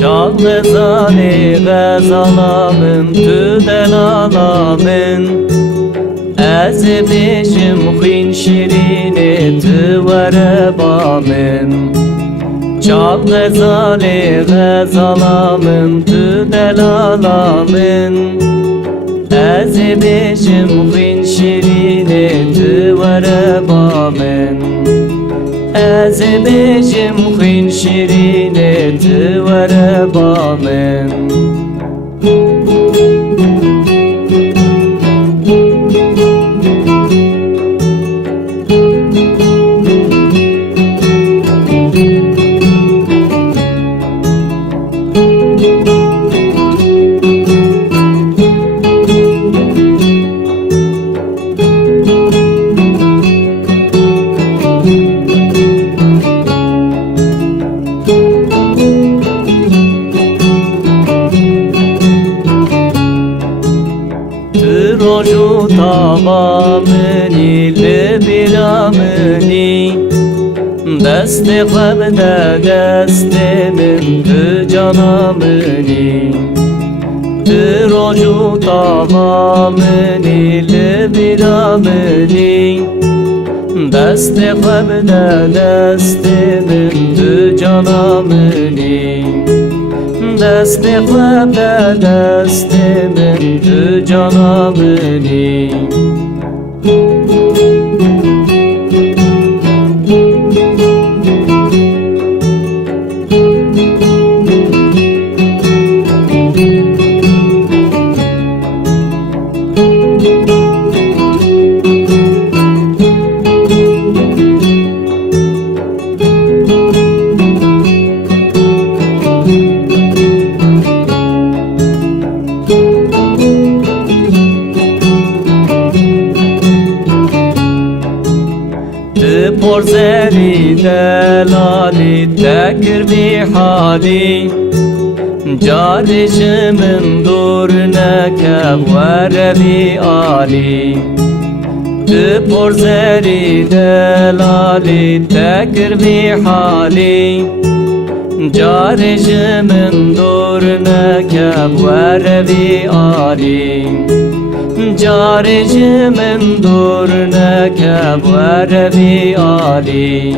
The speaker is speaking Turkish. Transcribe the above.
Şahlı zali gazalamın tüden alamın Ezmişim xin şirini tüvere bamın Şahlı zali gazalamın tüden alamın Ezmişim xin şirini tüvere bamın Ezmişim xin şirini tüvere bamın Roju tamamını lebilamını Desti kabde destimin tü canamını Roju tamamını lebilamını Desti kabde destimin tü canamını Desti kabde destimin tü canamını Porzeli delali tekir bi hali Carişimin dur nekevvere bi ali Porzeli delali tekir bi hali Carişimin dur nekevvere bi ali Caricimin dur nekevvere bi ali